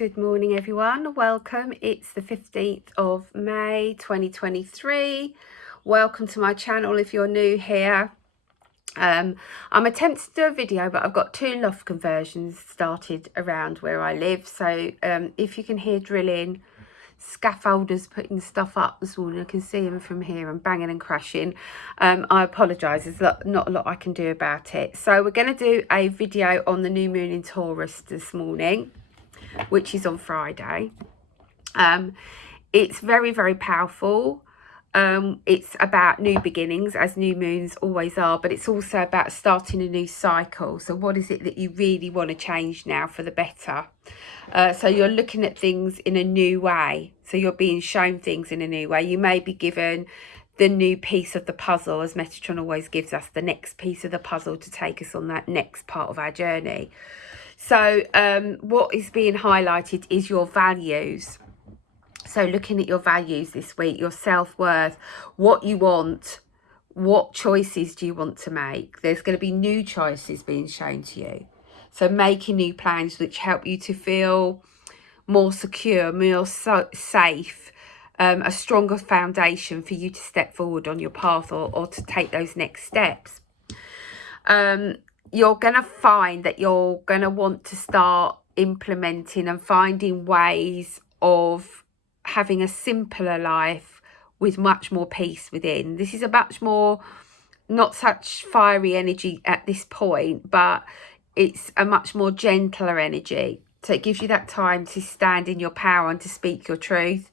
Good morning, everyone. Welcome. It's the 15th of May 2023. Welcome to my channel if you're new here. I'm attempting to do a video, but I've got 2 loft conversions started around where I live. So if you can hear drilling, scaffolders putting stuff up this morning, I can see them from here and banging and crashing. I apologise, there's not a lot I can do about it. So we're going to do a video on the new moon in Taurus this morning, which is on Friday. It's very, very powerful. It's about new beginnings, as new moons always are, but it's also about starting a new cycle. So what is it that you really want to change now for the better? So you're looking at things in a new way. So you're being shown things in a new way. You may be given the new piece of the puzzle, as Metatron always gives us, the next piece of the puzzle to take us on that next part of our journey. So what is being highlighted is your values. So looking at your values this week, your self-worth, what you want, what choices do you want to make? There's going to be new choices being shown to you. So making new plans which help you to feel more secure, more safe, a stronger foundation for you to step forward on your path or to take those next steps. You're going to find that you're going to want to start implementing and finding ways of having a simpler life with much more peace within. This is a much more, not such fiery energy at this point, but it's a much more gentler energy. So it gives you that time to stand in your power and to speak your truth.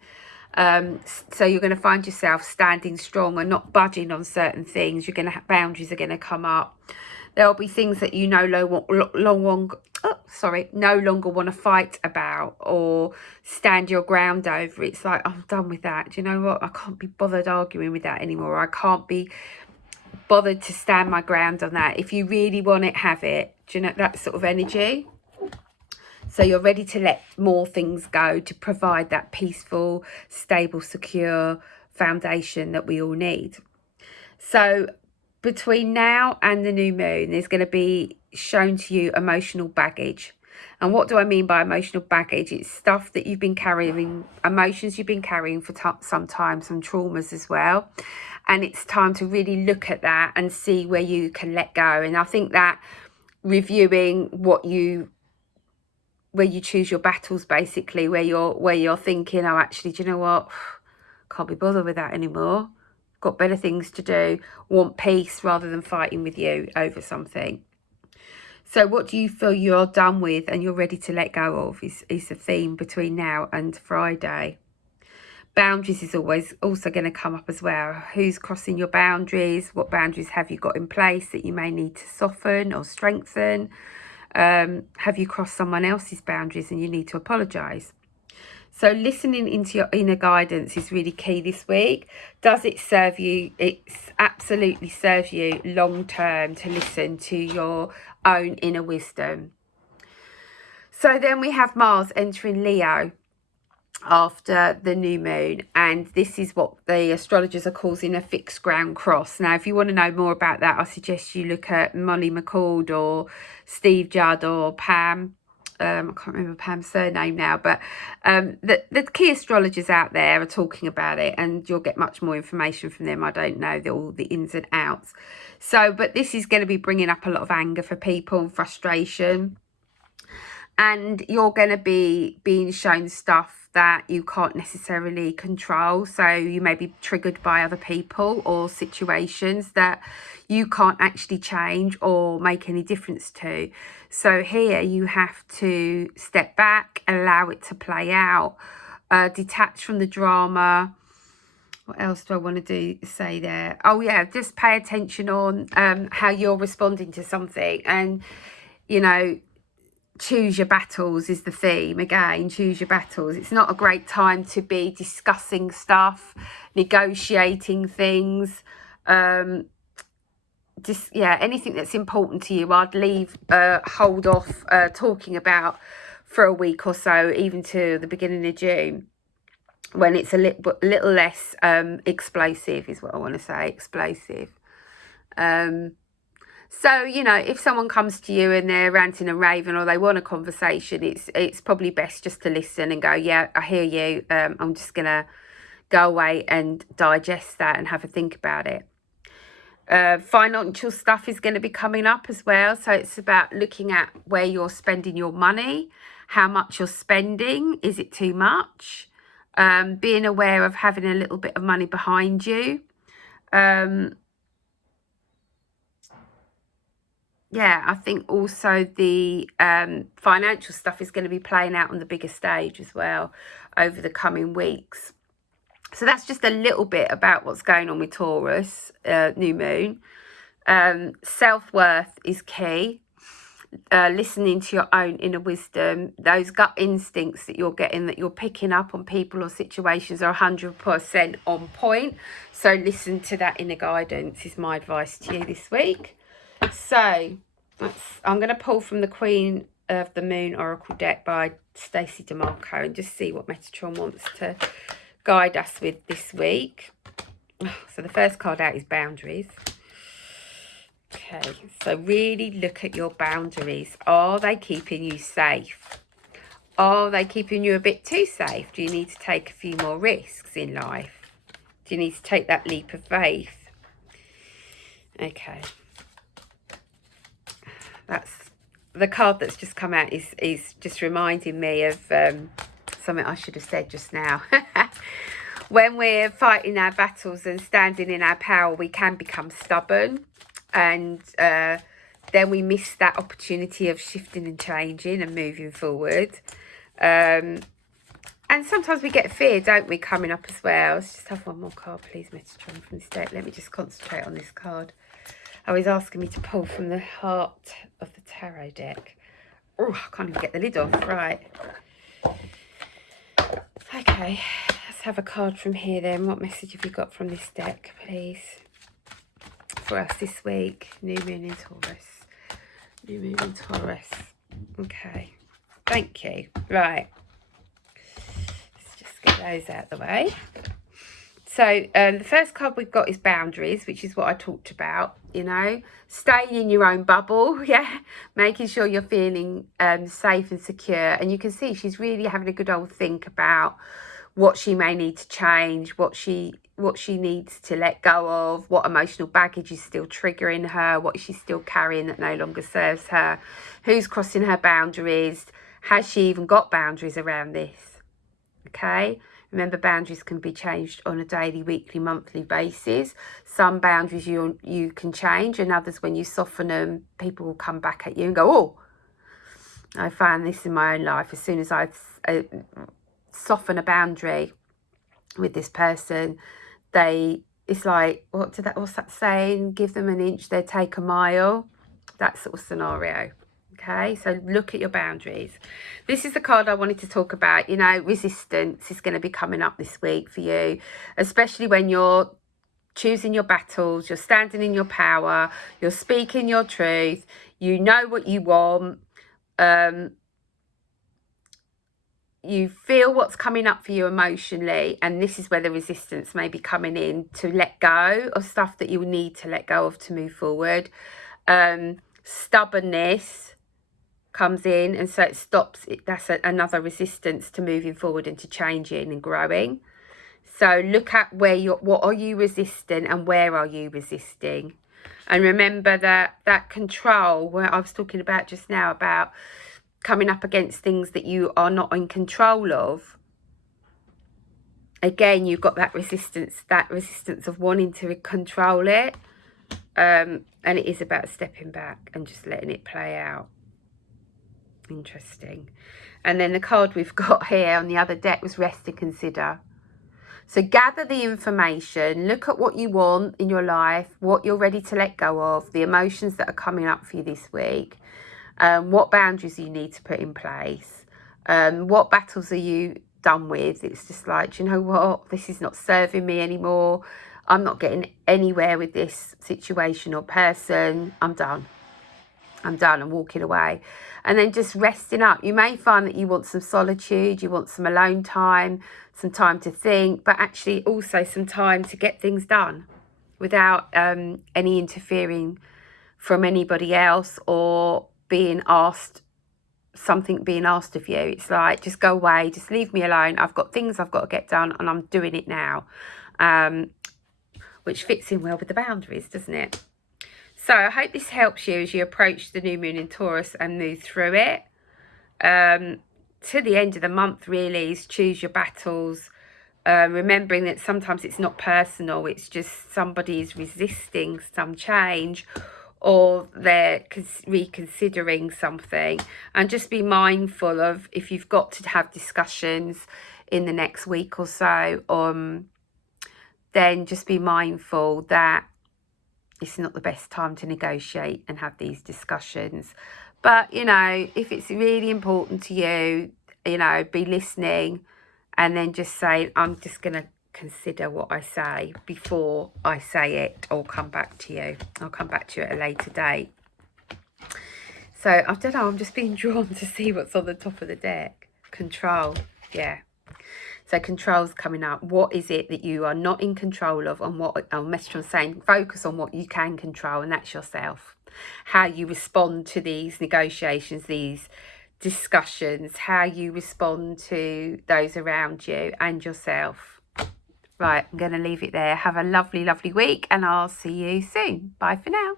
So you're going to find yourself standing strong and not budging on certain things. You're going to have boundaries are going to come up. There'll be things that you no longer want to fight about or stand your ground over. It's like, I'm done with that. Do you know what? I can't be bothered arguing with that anymore. I can't be bothered to stand my ground on that. If you really want it, have it. Do you know that sort of energy? So you're ready to let more things go to provide that peaceful, stable, secure foundation that we all need. So between now and the new moon, there's going to be shown to you emotional baggage. And what do I mean by emotional baggage? It's stuff that you've been carrying, emotions you've been carrying for some time, some traumas as well. And it's time to really look at that and see where you can let go. And I think that reviewing where you choose your battles, basically, where you're thinking, oh, actually, do you know what? Can't be bothered with that anymore. Got better things to do, want peace rather than fighting with you over something. So what do you feel you're done with and you're ready to let go of is the theme between now and Friday. Boundaries is also going to come up as well. Who's crossing your boundaries? What boundaries have you got in place that you may need to soften or strengthen? Have you crossed someone else's boundaries and you need to apologise? So listening into your inner guidance is really key this week. Does it serve you? It's absolutely serves you long term to listen to your own inner wisdom. So then we have Mars entering Leo after the new moon, and this is what the astrologers are calling a fixed ground cross. Now if you want to know more about that, I suggest you look at Molly McCord or Steve Judd or Pam. I can't remember Pam's surname now, but the key astrologers out there are talking about it, and you'll get much more information from them. I don't know all the ins and outs. So, but this is going to be bringing up a lot of anger for people and frustration. And you're going to be being shown stuff that you can't necessarily control. So you may be triggered by other people or situations that you can't actually change or make any difference to. So here you have to step back, allow it to play out, detach from the drama. What else do I want to say there? Oh yeah, just pay attention on how you're responding to something, and you know, choose your battles is the theme. Again, choose your battles. It's not a great time to be discussing stuff, negotiating things, anything that's important to you. I'd hold off talking about for a week or so, even to the beginning of June, when it's a little less explosive is what I want to say. Explosive. So, you know, if someone comes to you and they're ranting and raving or they want a conversation, it's probably best just to listen and go, yeah, I hear you. I'm just going to go away and digest that and have a think about it. Financial stuff is going to be coming up as well. So it's about looking at where you're spending your money, how much you're spending. Is it too much? Being aware of having a little bit of money behind you. Yeah, I think also the financial stuff is going to be playing out on the bigger stage as well over the coming weeks. So that's just a little bit about what's going on with Taurus, new moon. Self-worth is key. Listening to your own inner wisdom, those gut instincts that you're getting, that you're picking up on people or situations are 100% on point. So listen to that inner guidance is my advice to you this week. So I'm going to pull from the Queen of the Moon Oracle deck by Stacey DeMarco and just see what Metatron wants to guide us with this week. So the first card out is boundaries. Okay, so really look at your boundaries. Are they keeping you safe? Are they keeping you a bit too safe? Do you need to take a few more risks in life? Do you need to take that leap of faith? Okay. That's the card that's just come out is just reminding me of something I should have said just now. When we're fighting our battles and standing in our power, we can become stubborn, and then we miss that opportunity of shifting and changing and moving forward. And sometimes we get fear, don't we, coming up as well. Let's just have one more card, please, Metatron, from this deck. Let me just concentrate on this card. Oh, he's asking me to pull from the heart of the tarot deck. Oh, I can't even get the lid off. Right. Okay, let's have a card from here then. What message have you got from this deck, please, for us this week? New moon in Taurus. New moon in Taurus. Okay, thank you. Right. Let's just get those out of the way. So the first card we've got is boundaries, which is what I talked about, you know, staying in your own bubble, yeah, making sure you're feeling safe and secure. And you can see she's really having a good old think about what she may need to change, what she needs to let go of, what emotional baggage is still triggering her, what she's still carrying that no longer serves her, who's crossing her boundaries, has she even got boundaries around this, okay? Remember, boundaries can be changed on a daily, weekly, monthly basis. Some boundaries you can change, and others, when you soften them, people will come back at you and go, oh, I found this in my own life. As soon as I soften a boundary with this person, it's like, what's that saying? Give them an inch, they take a mile. That sort of scenario. Okay, so look at your boundaries. This is the card I wanted to talk about. You know, resistance is going to be coming up this week for you, especially when you're choosing your battles, you're standing in your power, you're speaking your truth, you know what you want, you feel what's coming up for you emotionally, and this is where the resistance may be coming in to let go of stuff that you need to let go of to move forward. Stubbornness comes in, and so it stops it. That's another resistance to moving forward and to changing and growing. So look at what are you resisting and where are you resisting, and remember that control, where I was talking about just now, about coming up against things that you are not in control of. Again, you've got that resistance of wanting to control it, and it is about stepping back and just letting it play out. Interesting. And then the card we've got here on the other deck was rest and consider. So gather the information, look at what you want in your life, what you're ready to let go of, the emotions that are coming up for you this week, what boundaries you need to put in place, what battles are you done with. It's just like, you know what, this is not serving me anymore. I'm not getting anywhere with this situation or person. I'm done. I'm walking away. And then just resting up. You may find that you want some solitude, you want some alone time, some time to think, but actually also some time to get things done without any interfering from anybody else, or something being asked of you. It's like, just go away, just leave me alone. I've got things I've got to get done, and I'm doing it now. Which fits in well with the boundaries, doesn't it? So I hope this helps you as you approach the new moon in Taurus and move through it. To the end of the month, really, is choose your battles. Remembering that sometimes it's not personal, it's just somebody is resisting some change, or they're reconsidering something. And just be mindful of, if you've got to have discussions in the next week or so, then just be mindful that it's not the best time to negotiate and have these discussions. But, you know, if it's really important to you, you know, be listening, and then just saying, I'm just going to consider what I say before I say it, or come back to you. I'll come back to you at a later date. So, I don't know, I'm just being drawn to see what's on the top of the deck. Control, yeah. So control's coming up. What is it that you are not in control of? And what message I'm saying, focus on what you can control, and that's yourself. How you respond to these negotiations, these discussions, how you respond to those around you and yourself. Right, I'm going to leave it there. Have a lovely, lovely week, and I'll see you soon. Bye for now.